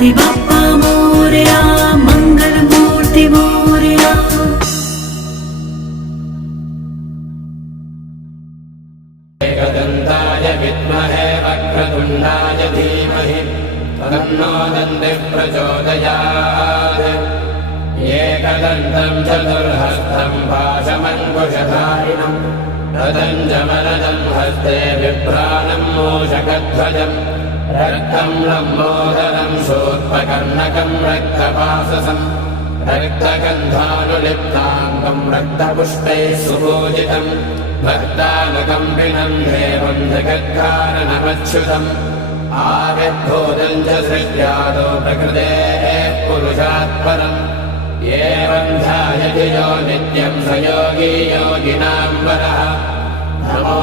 गणपति बप्पा मोरया, मंगलमूर्ति मोरया। एकदन्ताय विद्महे वक्रतुण्डाय धीमहि तन्नो दन्तिः प्रचोदयात्। एकदन्तं चतुर्हस्तं पाशमङ्कुशधारिणं रदञ्जमलदं हस्ते बिभ्राणं मूषकध्वजं रक्तं लम्बोदरं शूर्पकर्णकं रक्तपाशसं रक्तगन्धानुलिप्ताङ्गं रक्तपुष्पैः सुपूजितं भक्तानुकम्पिनं देवं जगत्कारणमच्युतम् आविर्भूतं च सृष्ट्यादो प्रकृतेः पुरुषात् परम् एवं ध्यायति यो नित्यं स योगी योगिनां वरः। नमो